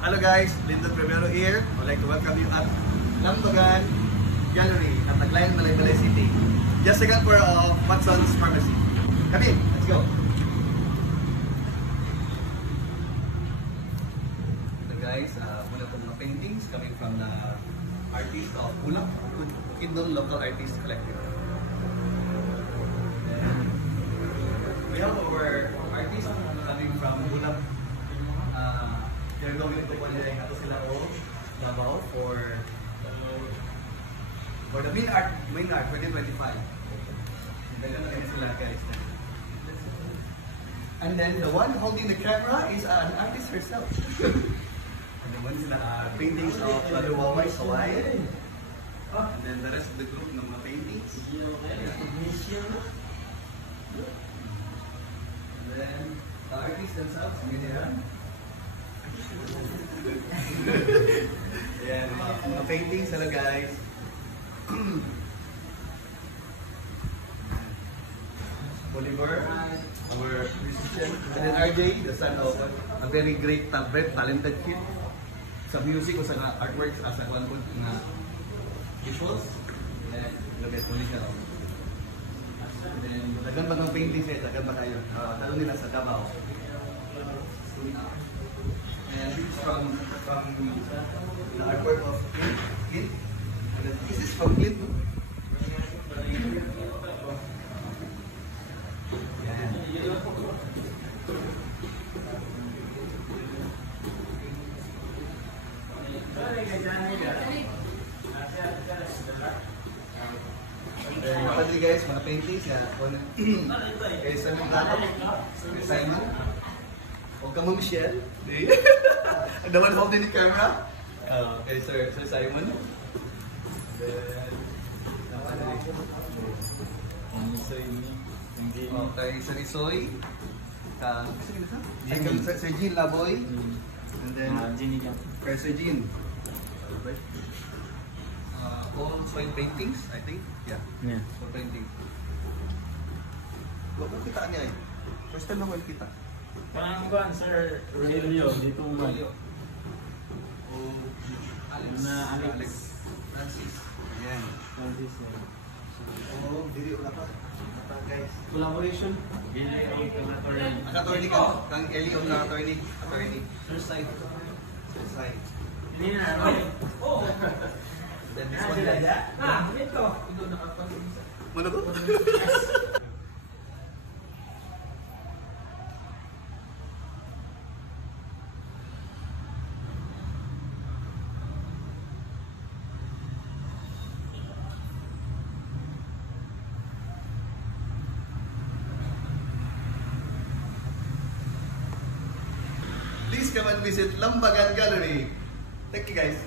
Hello guys, Lyndon Primero here. I'd like to welcome you at Lambagan Gallery at Taglayan, Malaybalay City. Just second floor of Watson's Pharmacy. Come in, let's go. So guys, muna po mga paintings coming from the artist of Bulak, Bukidnon Local Artist Collective. We have our artists coming from Bulak. They're going to Pondiray ato sila o Davao for the main art 2025. Ganyan na sila guys. And then the one holding the camera is an artist herself. And the one sila paintings of Laluwaway, Hawaii. And then the rest of the group ng mga paintings. And then the artists themselves, ganyan. Yan, mga paintings sila guys. Bolivar, our musician, and then RJ, the son of a very great, very talented kid sa music o sa artworks as a one good na visuals. And look at Monica. And then, dagan ba ng paintings eh? Dagan ba kayo? Talo nila sa Davao. And this is from the artwork of Clint. And this is from Clint. Pati guys, mga paintings ya. Kay Simon Plato. Kay Simon. Huwag ka mo Michelle. The one holding the camera. Okay, Sir Simon. Okay, Sir Isoy. Sir Jean Laboy. And then Sir Jean. All soil paintings, I think. Yeah. Soil painting. Huwag mo kita niya eh. First time na huwag kita. Pangangkuhan, Sir Aurelio, dito mo. Alex. Francis. Ayan. Francis. Dili ulit pa. Guys. Collaboration. Billy o Attorney. Attorney ka. Kang Eli o Attorney. Sir Side. Hindi na naman. Oo. Then this one guys. Ito. Ano to? Please come and visit Lambagan Gallery. Thank you guys.